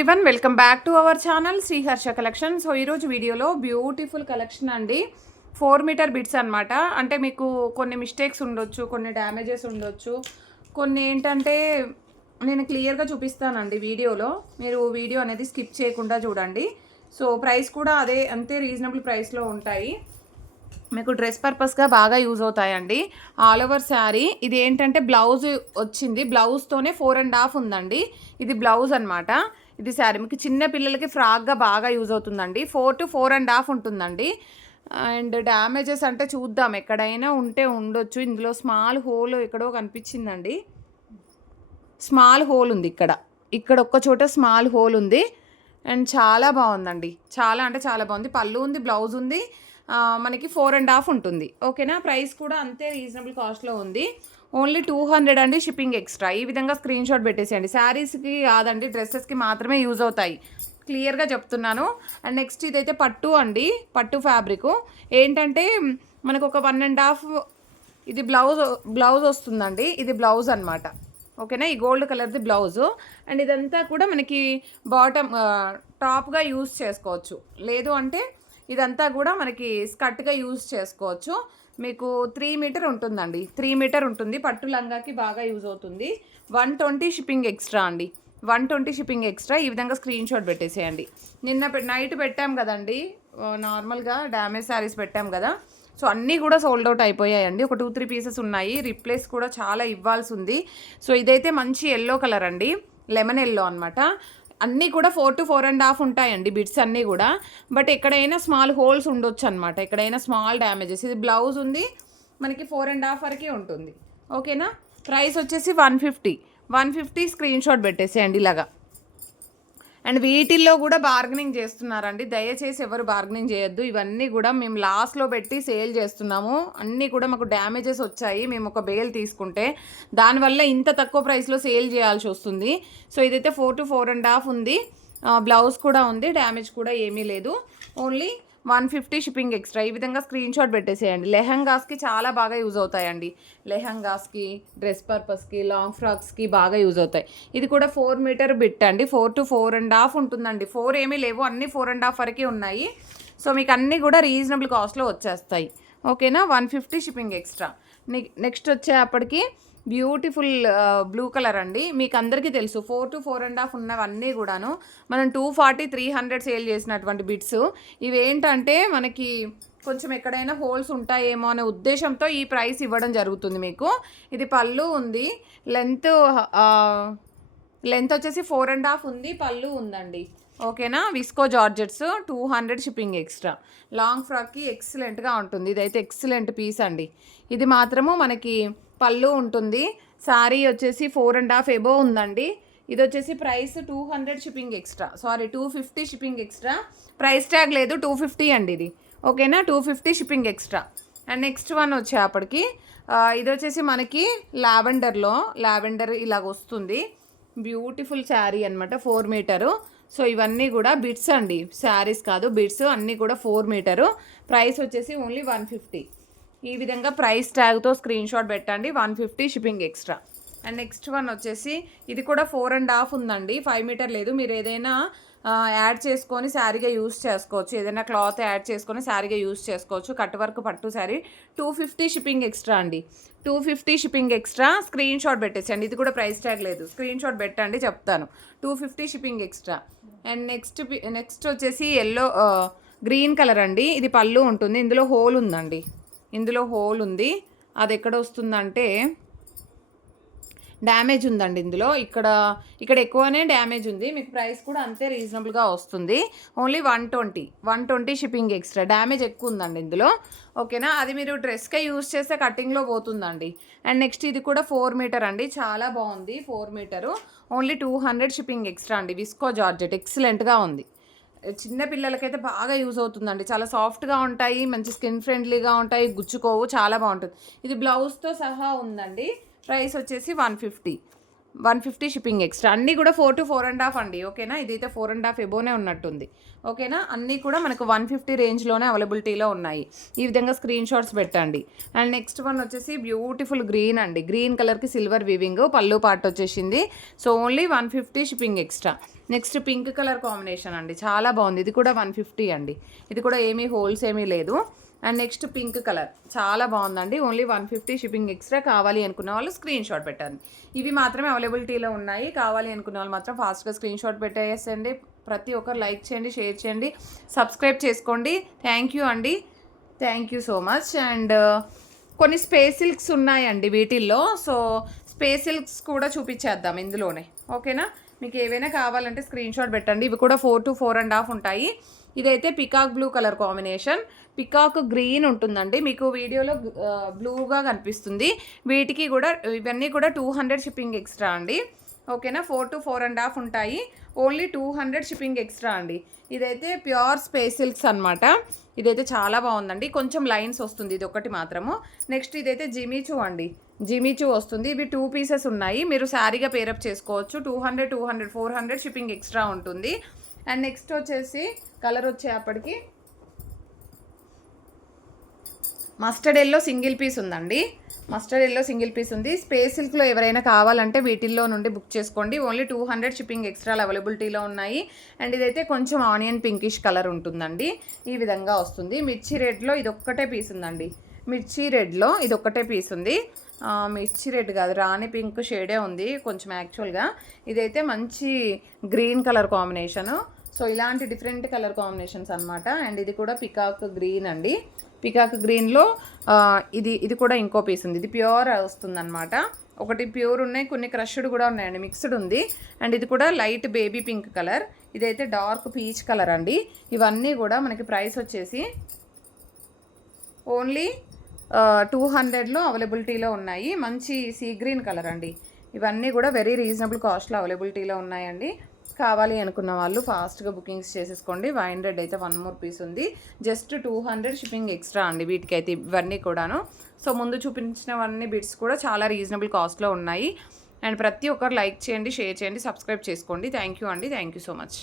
Everyone welcome back to our channel Sriharsha collection. So ఈరోజు వీడియోలో beautiful collection అండి. 4 metre bits అనమాట. అంటే మీకు కొన్ని మిస్టేక్స్ ఉండొచ్చు, కొన్ని డ్యామేజెస్ ఉండొచ్చు, కొన్ని ఏంటంటే నేను క్లియర్గా చూపిస్తానండి వీడియోలో. మీరు వీడియో అనేది స్కిప్ చేయకుండా చూడండి. సో ప్రైస్ కూడా అంతే రీజనబుల్ ప్రైస్లో ఉంటాయి. మీకు డ్రెస్ పర్పస్గా బాగా యూజ్ అవుతాయండి. All over sari. ఇది ఏంటంటే బ్లౌజ్ వచ్చింది, బ్లౌజ్తోనే 4.5 ఉందండి. ఇది బ్లౌజ్ అనమాట. ఇది శారీ మీకు చిన్న పిల్లలకి ఫ్రాక్గా బాగా యూజ్ అవుతుందండి. 4 to 4.5 ఉంటుందండి. అండ్ డ్యామేజెస్ అంటే చూద్దాం, ఎక్కడైనా ఉంటే ఉండొచ్చు. ఇందులో స్మాల్ హోల్ ఎక్కడో కనిపించిందండి. స్మాల్ హోల్ ఉంది ఇక్కడ ఒక్క చోట స్మాల్ హోల్ ఉంది. అండ్ చాలా బాగుందండి, చాలా అంటే చాలా బాగుంది. పళ్ళు ఉంది, బ్లౌజ్ ఉంది, మనకి 4.5 ఉంటుంది. ఓకేనా. ప్రైస్ కూడా అంతే రీజనబుల్ కాస్ట్లో ఉంది. ఓన్లీ 200 అండి, షిప్పింగ్ ఎక్స్ట్రా. ఈ విధంగా స్క్రీన్ షాట్ పెట్టేసేయండి. శారీస్కి కాదండి, డ్రెస్సెస్కి మాత్రమే యూజ్ అవుతాయి, క్లియర్గా చెప్తున్నాను. అండ్ నెక్స్ట్ ఇదైతే పట్టు అండి, పట్టు ఫ్యాబ్రిక్. ఏంటంటే మనకు ఒక 1.5 ఇది బ్లౌజ్ వస్తుందండి. ఇది బ్లౌజ్ అనమాట. ఓకేనా. ఈ గోల్డ్ కలర్ది బ్లౌజు. అండ్ ఇదంతా కూడా మనకి బాటమ్ టాప్గా యూజ్ చేసుకోవచ్చు, లేదు అంటే ఇదంతా కూడా మనకి స్కర్ట్గా యూజ్ చేసుకోవచ్చు. మీకు 3 మీటర్ ఉంటుందండి, 3 మీటర్ ఉంటుంది. పట్టు లంగాకి బాగా యూజ్ అవుతుంది. 120 షిప్పింగ్ ఎక్స్ట్రా అండి, 120 షిప్పింగ్ ఎక్స్ట్రా. ఈ విధంగా స్క్రీన్ షాట్ పెట్టేసేయండి. నిన్న నైట్ పెట్టాం కదండి, నార్మల్గా డ్యామేజ్ శారీస్ పెట్టాం కదా. సో అన్నీ కూడా సోల్డ్ అవుట్ అయిపోయాయండి. ఒక 2-3 పీసెస్ ఉన్నాయి. రీప్లేస్ కూడా చాలా ఇవ్వాల్సి ఉంది. సో ఇదైతే మంచి ఎల్లో కలర్ అండి, లెమన్ ఎల్లో అనమాట. అన్నీ కూడా 4 to 4.5 ఉంటాయండి బిట్స్ అన్నీ కూడా. బట్ ఎక్కడైనా స్మాల్ హోల్స్ ఉండొచ్చు అనమాట, ఎక్కడైనా స్మాల్ డ్యామేజెస్. ఇది బ్లౌజ్ ఉంది, మనకి 4.5 వరకే ఉంటుంది. ఓకేనా. ప్రైస్ వచ్చేసి 150 స్క్రీన్ షాట్ పెట్టేసేయండి ఇలాగా. అండ్ వీటిల్లో కూడా బార్గెనింగ్ చేస్తున్నారండి. దయచేసి ఎవరు బార్గెనింగ్ చేయొద్దు. ఇవన్నీ కూడా మేము లాస్ట్లో పెట్టి సేల్ చేస్తున్నాము. అన్నీ కూడా మాకు డ్యామేజెస్ వచ్చాయి, మేము ఒక బేల్ తీసుకుంటే దానివల్ల ఇంత తక్కువ ప్రైస్లో సేల్ చేయాల్సి వస్తుంది. సో ఇదైతే 4 to 4.5 ఉంది. బ్లౌజ్ కూడా ఉంది, డ్యామేజ్ కూడా ఏమీ లేదు. Only 150 shipping extra. ఈ విధంగా స్క్రీన్ షాట్ పెట్టేసేయండి. లెహంగాస్కి చాలా బాగా యూజ్ అవుతాయండి. లెహంగాస్కి, డ్రెస్ పర్పస్కి, లాంగ్ ఫ్రాక్స్కి బాగా యూజ్ అవుతాయి. ఇది కూడా 4 మీటర్ బిట్ అండి. 4 to 4.5 ఉంటుందండి. 4 ఏమీ లేవు, అన్నీ 4.5 వరకే ఉన్నాయి. సో మీకు అన్నీ కూడా రీజనబుల్ కాస్ట్లో వచ్చేస్తాయి. ఓకేనా. 150 షిప్పింగ్ ఎక్స్ట్రా. నెక్స్ట్ వచ్చేప్పటికి బ్యూటిఫుల్ బ్లూ కలర్ అండి. మీకు అందరికీ తెలుసు 4 to 4.5 ఉన్నవన్నీ కూడాను మనం 240, 300 సేల్ చేసినటువంటి బిట్స్. ఇవేంటంటే మనకి కొంచెం ఎక్కడైనా హోల్స్ ఉంటాయేమో అనే ఉద్దేశంతో ఈ ప్రైస్ ఇవ్వడం జరుగుతుంది మీకు. ఇది పళ్ళు ఉంది, లెంత్ వచ్చేసి 4.5 ఉంది, పళ్ళు ఉందండి. ఓకేనా. Viscose georgettes 200 shipping extra. Long ఫ్రాక్కి ఎక్సలెంట్గా ఉంటుంది. ఇదైతే ఎక్సలెంట్ పీస్ అండి. ఇది మాత్రము మనకి పళ్ళు ఉంటుంది. శారీ వచ్చేసి 4.5 ఎబో ఉందండి. ఇది వచ్చేసి price 200 shipping extra, 250 shipping extra. Price tag లేదు, 250 అండి ఇది. ఓకేనా. 250 shipping extra. And next one వచ్చేప్పటికి ఇది వచ్చేసి మనకి లావెండర్ ఇలాగ వస్తుంది. బ్యూటిఫుల్ శారీ అనమాట, 4 మీటరు. సో ఇవన్నీ కూడా బిట్స్ అండి, శారీస్ కాదు, బిట్స్ అన్నీ కూడా 4 మీటరు. ప్రైస్ వచ్చేసి ఓన్లీ 150. ఈ విధంగా ప్రైస్ ట్యాగ్తో స్క్రీన్ షాట్ పెట్టండి. 150 shipping extra. And next one వచ్చేసి ఇది కూడా 4.5 ఉందండి, 5 మీటర్ లేదు. మీరు ఏదైనా యాడ్ చేసుకొని శారీగా యూస్ చేసుకోవచ్చు, ఏదైనా క్లాత్ యాడ్ చేసుకొని శారీగా యూస్ చేసుకోవచ్చు. కట్ వర్క్ పట్టు శారీ. 250 షిప్పింగ్ ఎక్స్ట్రా అండి, 250 షిప్పింగ్ ఎక్స్ట్రా. స్క్రీన్ షాట్ పెట్టేసండి. ఇది కూడా ప్రైస్ ట్యాగ్ లేదు, స్క్రీన్ షాట్ పెట్టండి చెప్తాను. 250 షిప్పింగ్ ఎక్స్ట్రా. అండ్ నెక్స్ట్ వచ్చేసి గ్రీన్ కలర్ అండి. ఇది పళ్ళు ఉంటుంది. ఇందులో హోల్ ఉందండి, ఇందులో హోల్ ఉంది. అది ఎక్కడ వస్తుందంటే డ్యామేజ్ ఉందండి ఇందులో. ఇక్కడ ఎక్కువనే డ్యామేజ్ ఉంది. మీకు ప్రైస్ కూడా అంతే రీజనబుల్గా వస్తుంది. Only 120 shipping extra. డ్యామేజ్ ఎక్కువ ఉందండి ఇందులో. ఓకేనా. అది మీరు డ్రెస్కే యూజ్ చేస్తే కటింగ్లో పోతుందండి. అండ్ నెక్స్ట్ ఇది కూడా 4 మీటర్ అండి, చాలా బాగుంది. 4 మీటరు. ఓన్లీ 200 షిప్పింగ్ ఎక్స్ట్రా అండి. విస్కో జార్జెట్ ఎక్సలెంట్గా ఉంది. చిన్న పిల్లలకైతే బాగా యూజ్ అవుతుందండి. చాలా సాఫ్ట్గా ఉంటాయి, మంచి స్కిన్ ఫ్రెండ్లీగా ఉంటాయి, గుచ్చుకోవు, చాలా బాగుంటుంది. ఇది బ్లౌజ్తో సహా ఉందండి. ప్రైస్ వచ్చేసి 150. 150 షిప్పింగ్ ఎక్స్ట్రా. అన్నీ కూడా 4 to 4.5 అండి. ఓకేనా, ఇదైతే 4.5 ఎబోనే ఉన్నట్టుంది. ఓకేనా, అన్నీ కూడా మనకు 150 రేంజ్లోనే అవైలబిలిటీలో ఉన్నాయి. ఈ విధంగా స్క్రీన్ షాట్స్ పెట్టండి. అండ్ నెక్స్ట్ వన్ వచ్చేసి బ్యూటిఫుల్ గ్రీన్ అండి. గ్రీన్ కలర్కి సిల్వర్ వీవింగ్, పళ్ళు పార్ట్ వచ్చేసింది. So only 150 shipping extra. Next pink colour combination అండి, చాలా బాగుంది. ఇది కూడా 150 అండి. ఇది కూడా ఏమీ హోల్స్ ఏమీ లేదు. అండ్ నెక్స్ట్ పింక్ కలర్ చాలా బాగుందండి. Only 150 shipping extra. కావాలి అనుకున్న వాళ్ళు స్క్రీన్ షాట్ పెట్టండి. ఇవి మాత్రమే అవైలబిలిటీలో ఉన్నాయి. కావాలి అనుకున్న వాళ్ళు మాత్రం ఫాస్ట్గా స్క్రీన్ షాట్ పెట్టేసేయండి. ప్రతి ఒక్కరు లైక్ చేయండి, షేర్ చేయండి, సబ్స్క్రైబ్ చేసుకోండి. థ్యాంక్ యూ అండి, thank you so much. And కొన్ని స్పేస్ సిల్క్స్ ఉన్నాయండి వీటిల్లో. సో స్పేస్ సిల్క్స్ కూడా చూపించేద్దాం ఇందులోనే. ఓకేనా, మీకు ఏవైనా కావాలంటే స్క్రీన్ షాట్ పెట్టండి. ఇవి కూడా 4 to 4.5 ఉంటాయి. ఇదైతే peacock blue colour combination, peacock green ఉంటుందండి. మీకు వీడియోలో బ్లూగా కనిపిస్తుంది. వీటికి కూడా ఇవన్నీ కూడా 200 షిప్పింగ్ ఎక్స్ట్రా అండి. ఓకేనా, 4 to 4.5 ఉంటాయి. ఓన్లీ 200 షిప్పింగ్ ఎక్స్ట్రా అండి. ఇదైతే ప్యూర్ స్పేస్ సిల్క్స్ అనమాట. ఇదైతే చాలా బాగుందండి. కొంచెం లైన్స్ వస్తుంది ఇది ఒకటి మాత్రము. నెక్స్ట్ ఇదైతే జిమిచూ అండి, జిమిచూ వస్తుంది. ఇవి 2 పీసెస్ ఉన్నాయి. మీరు శారీగా పేరప్ చేసుకోవచ్చు. 200, 200, 400 షిప్పింగ్ ఎక్స్ట్రా ఉంటుంది. అండ్ నెక్స్ట్ వచ్చేసి కలర్ వచ్చేప్పటికి మస్టర్డ్ ఎల్లో సింగిల్ పీస్ ఉందండి. మస్టర్డ్ ఎల్లో సింగిల్ పీస్ ఉంది. స్పేస్ సిల్క్లో ఎవరైనా కావాలంటే వీటిల్లో నుండి బుక్ చేసుకోండి. ఓన్లీ 200 షిప్పింగ్ ఎక్స్ట్రాలు అవైలబిలిటీలో ఉన్నాయి. అండ్ ఇదైతే కొంచెం ఆనియన్ పింకిష్ కలర్ ఉంటుందండి. ఈ విధంగా వస్తుంది. మిర్చి రెడ్లో ఇది ఒక్కటే పీస్ ఉందండి. మిర్చి రెడ్లో ఇది ఒక్కటే పీస్ ఉంది. మిర్చి రెడ్ కాదు, రాణి పింక్ షేడే ఉంది కొంచెం యాక్చువల్గా. ఇదైతే మంచి గ్రీన్ కలర్ కాంబినేషను. సో ఇలాంటి డిఫరెంట్ కలర్ కాంబినేషన్స్ అనమాట. అండ్ ఇది కూడా పికాక్ గ్రీన్ అండి. పికాక్ గ్రీన్లో ఇది కూడా ఇంకో పీస్ ఉంది. ఇది ప్యూర్ వస్తుందన్నమాట. ఒకటి ప్యూర్ ఉన్నాయి, కొన్ని క్రష్డ్ కూడా ఉన్నాయండి, మిక్స్డ్ ఉంది. అండ్ ఇది కూడా లైట్ బేబీ పింక్ కలర్. ఇదైతే డార్క్ పీచ్ కలర్ అండి. ఇవన్నీ కూడా మనకి ప్రైస్ వచ్చేసి ఓన్లీ 200లో అవైలబిలిటీలో ఉన్నాయి. మంచి సీ గ్రీన్ కలర్ అండి. ఇవన్నీ కూడా వెరీ రీజనబుల్ కాస్ట్లో అవైలబిలిటీలో ఉన్నాయండి. కావాలి అనుకున్న వాళ్ళు ఫాస్ట్గా బుకింగ్స్ చేసేసుకోండి. 500 అయితే 1 more పీస్ ఉంది. జస్ట్ 200 షిప్పింగ్ ఎక్స్ట్రా అండి వీటికైతే ఇవన్నీ కూడాను. సో ముందు చూపించినవన్నీ బిట్స్ కూడా చాలా రీజనబుల్ కాస్ట్లో ఉన్నాయి. అండ్ ప్రతి ఒక్కరు లైక్ చేయండి, షేర్ చేయండి, సబ్స్క్రైబ్ చేసుకోండి. థ్యాంక్ యూ అండి, థ్యాంక్ యూ సో మచ్.